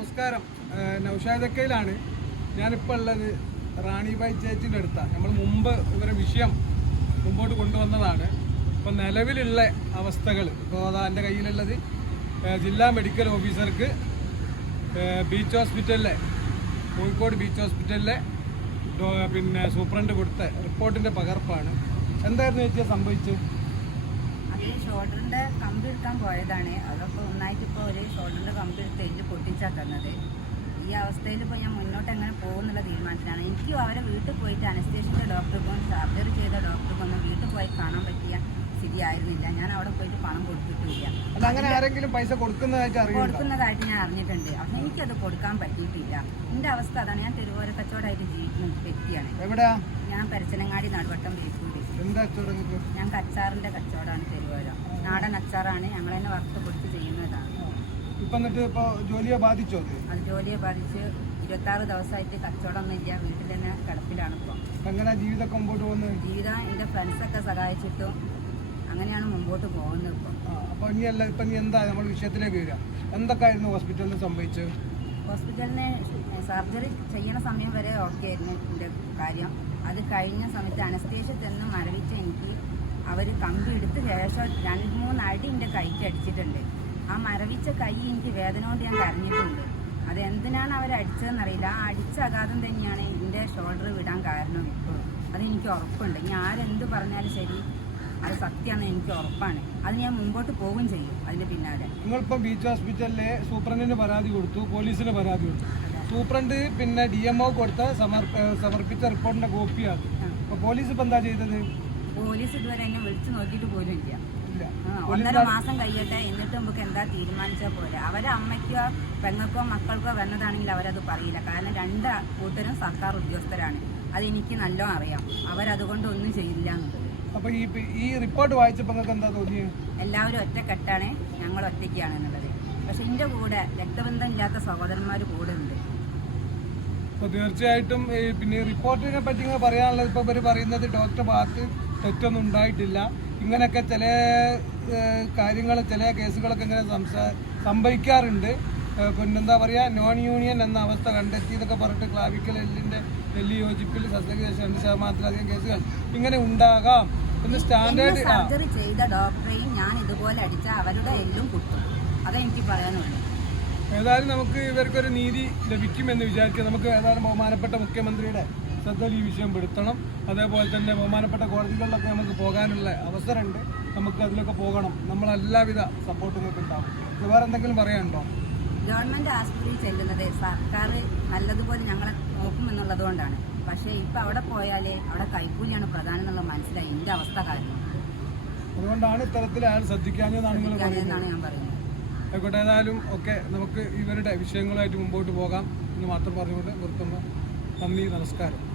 നമസ്കാരം. നൗഷാദക്കയിലാണ് ഞാനിപ്പോൾ ഉള്ളത് റാണിബായ് ചേച്ചിന്റെ അടുത്താണ് നമ്മൾ മുമ്പ് ഇവരെ വിഷയം മുമ്പോട്ട് കൊണ്ടുവന്നതാണ്. ഇപ്പം നിലവിലുള്ള അവസ്ഥകൾ ഇപ്പോൾ അതാ എന്റെ കയ്യിലുള്ളത്. ജില്ലാ മെഡിക്കൽ ഓഫീസർക്ക് ബീച്ച് ഹോസ്പിറ്റലിലെ കോഴിക്കോട് ബീച്ച് ഹോസ്പിറ്റലിലെ പിന്നെ സൂപ്രണ്ട് കൊടുത്ത റിപ്പോർട്ടിന്റെ പകർപ്പാണ്. എന്തായിരുന്നു ചേച്ചിയെ സംഭവിച്ചത്? അത് ഷോൾഡറിന്റെ കമ്പി എടുക്കാൻ പോയതാണ്. അതൊക്കെ ഒന്നായിട്ട് ഇപ്പോൾ ഒരു ഷോൾഡറിന്റെ കമ്പി എടുത്ത് എല്ല് പൊട്ടിച്ചാ തന്നത്. ഈ അവസ്ഥയിൽ ഇപ്പോൾ ഞാൻ മുന്നോട്ട് എങ്ങനെ പോകുന്നുള്ള തീരുമാനത്തിലാണ്. എനിക്ക് അവരെ വീട്ടിൽ പോയിട്ട് അനസ്തേഷ്യന്റെ ഡോക്ടർക്കും സർജറി ചെയ്ത ഡോക്ടർക്കൊന്നും വീട്ടിൽ പോയി കാണാൻ പറ്റിയ സ്ഥിതിയായിരുന്നില്ല. ഞാൻ അവിടെ പോയിട്ട് പണം കൊടുത്തിട്ടില്ല. കൊടുക്കുന്നതായിട്ട് ഞാൻ അറിഞ്ഞിട്ടുണ്ട്. അപ്പം എനിക്കത് കൊടുക്കാൻ പറ്റിയിട്ടില്ല. എന്റെ അവസ്ഥ അതാണ്. ഞാൻ തെരുവോര കച്ചവടമായിട്ട് ജീവിക്കുന്ന വ്യക്തിയാണ്. എവിടെയാ? ഞാൻ പരച്ചനങ്ങാടി നടുവട്ടം ബേക്കൂടി ഞാൻ കച്ചാറിന്റെ കച്ചവടമാണ് തെരുവോര നാടൻ അച്ചാറാണ് ഞങ്ങൾ തന്നെ വറുത്ത് പൊടിച്ച് ചെയ്യുന്നതാണ്. ഇപ്പൊ ജോലിയെ ബാധിച്ചോ അത്? ജോലിയെ ബാധിച്ച് ഇരുപത്താറ് ദിവസമായിട്ട് കച്ചവടമൊന്നും ഇല്ല. വീട്ടിൽ തന്നെ കിടപ്പിലാണ് ഇപ്പോൾ എങ്ങനെ ജീവിതം മുമ്പോട്ട് പോകുന്നത് ജീവിതം എന്റെ ഫ്രണ്ട്സൊക്കെ സഹായിച്ചിട്ടും അങ്ങനെയാണ് മുമ്പോട്ട് പോകുന്നത് ഇപ്പോൾ അപ്പോൾ അപ്പൊ ഇനി അല്ല ഇപ്പൊ എന്താ നമ്മുടെ വിഷയത്തിലേക്ക് വരിക? എന്തൊക്കെയായിരുന്നു ഹോസ്പിറ്റലിൽ സംഭവിച്ചത്? ഹോസ്പിറ്റലിന് സർജറി ചെയ്യണ സമയം വരെ ഓക്കെ ആയിരുന്നു എന്റെ കാര്യം. അത് കഴിഞ്ഞ സമയത്ത് അനസ്തേഷ്യ ചെന്ന് മരവിച്ച എനിക്ക് അവർ കമ്പി എടുത്ത് ശേഷം രണ്ട് മൂന്ന് അടി എന്റെ കൈക്ക് അടിച്ചിട്ടുണ്ട്. ആ മരവിച്ച കൈ എനിക്ക് വേദന കൊണ്ട് ഞാൻ കരഞ്ഞിട്ടുണ്ട്. അത് എന്തിനാണ് അവർ അടിച്ചതെന്നറിയില്ല. ആ അടിച്ച അഘാതം തന്നെയാണ് എന്റെ ഷോൾഡർ വിടാൻ കാരണം ഇപ്പോൾ അതെനിക്ക് ഉറപ്പുണ്ട്. ഇനി ആരെന്ത് പറഞ്ഞാലും ശരി. അത് സത്യമാണ് എനിക്ക് ഉറപ്പാണ്. അത് ഞാൻ മുമ്പോട്ട് പോവുകയും ചെയ്യും അതിന്റെ പിന്നാലെ. നിങ്ങളിപ്പോ ബീച്ച് ഹോസ്പിറ്റലിലെ സൂപ്രണ്ടിന് പരാതി കൊടുത്തു പോലീസിന് പരാതി കൊടുത്തു. സൂപ്രണ്ട് പിന്നെ ഡി എം ഒ കൊടുത്ത സമർ സമർപ്പിച്ച റിപ്പോർട്ടിന്റെ കോപ്പിയാണ്. അപ്പൊ പോലീസ് ഇപ്പൊ എന്താ ചെയ്തത്? പോലീസ് ഇതുവരെ എന്നെ വിളിച്ചു നോക്കിയിട്ട് പോലും ഇല്ല. ഒന്നര മാസം കഴിയട്ടെ എന്നിട്ട് നമുക്ക് എന്താ തീരുമാനിച്ചാൽ പോലെ അവരെ അമ്മയ്ക്കോ പെങ്ങൾക്കോ മക്കൾക്കോ വന്നതാണെങ്കിൽ അവരത് പറയില്ല. കാരണം രണ്ട് കൂട്ടരും സർക്കാർ ഉദ്യോഗസ്ഥരാണ്. അതെനിക്ക് നല്ലോ അറിയാം. അവരതുകൊണ്ട് ഒന്നും ചെയ്യില്ല എന്നുള്ളത്. അപ്പൊ ഈ ഈ റിപ്പോർട്ട് വായിച്ചപ്പോ നിങ്ങൾക്ക് എന്താ തോന്നിയത് എല്ലാവരും ഒറ്റക്കെട്ടാണ് ഞങ്ങൾ ഒറ്റയ്ക്കാണ് എന്നുള്ളത്. പക്ഷെ എന്റെ കൂടെ രക്തബന്ധം ഇല്ലാത്ത സഹോദരന്മാർ കൂടെ ഉണ്ട്. അപ്പൊ തീർച്ചയായിട്ടും ഈ പിന്നെ റിപ്പോർട്ടിനെ പറ്റി ഇങ്ങനെ പറയാനുള്ളത് ഇപ്പൊ ഇവർ പറയുന്നത് ഡോക്ടർ ഭാഗത്ത് തെറ്റൊന്നും ഉണ്ടായിട്ടില്ല. ഇങ്ങനെയൊക്കെ ചില കാര്യങ്ങൾ ചില കേസുകളൊക്കെ ഇങ്ങനെ സംസാ സംഭവിക്കാറുണ്ട്. പിന്നെന്താ പറയാ നോൺ യൂണിയൻ എന്ന അവസ്ഥ കണ്ടെത്തി എന്നൊക്കെ പറഞ്ഞിട്ട് ക്ലാവിക്കൽ എല്ലിന്റെ എല്ല് യോജിപ്പിൽ ശസ്ത്രക്രിയ രണ്ട് ശതമാനത്തിലധികം കേസുകൾ ഇങ്ങനെ ഉണ്ടാകാം. സ്റ്റാൻഡേർഡ് സർജറി ചെയ്ത ഡോക്ടറെയും ഞാൻ ഇതുപോലെ അടിച്ച അവരുടെ എല്ലും കുത്തും. അതെനിക്ക് പറയാനുള്ളൂ. ഏതായാലും നമുക്ക് ഇവർക്കൊരു നീതി ലഭിക്കുമെന്ന് വിചാരിക്കുക. നമുക്ക് ഏതായാലും ബഹുമാനപ്പെട്ട മുഖ്യമന്ത്രിയുടെ ശ്രദ്ധയിൽ ഈ വിഷയം പെടുത്തണം. അതേപോലെ തന്നെ ബഹുമാനപ്പെട്ട കോടതികളിലൊക്കെ നമുക്ക് പോകാനുള്ള അവസരമുണ്ട്. നമുക്ക് അതിലൊക്കെ പോകണം. നമ്മളെല്ലാവിധ സപ്പോർട്ടും നിങ്ങൾക്ക് ഉണ്ടാവും വേറെ എന്തെങ്കിലും പറയാനുണ്ടോ? ഗവൺമെന്റ് ആശുപത്രിയിൽ ചെല്ലുന്നത് സർക്കാർ നല്ലതുപോലെ ഞങ്ങളെ നോക്കുമെന്നുള്ളത് കൊണ്ടാണ് പക്ഷേ ഇപ്പൊ അവിടെ പോയാലേ അവിടെ കൈക്കൂലിയാണ് പ്രധാനം എന്നുള്ള മനസ്സിലായി. എന്റെ അവസ്ഥ കാരണം. അതുകൊണ്ടാണ് ഇത്തരത്തിൽ അയാൾ ശ്രദ്ധിക്കാഞ്ഞതാണ് ഞാൻ പറയുന്നത്. ആയിക്കോട്ടെ ഏതായാലും ഒക്കെ നമുക്ക് ഇവരുടെ വിഷയങ്ങളായിട്ട് മുമ്പോട്ട് പോകാം. എന്ന് മാത്രം പറഞ്ഞുകൊണ്ട് നിർത്തുന്നു. നന്ദി നമസ്കാരം.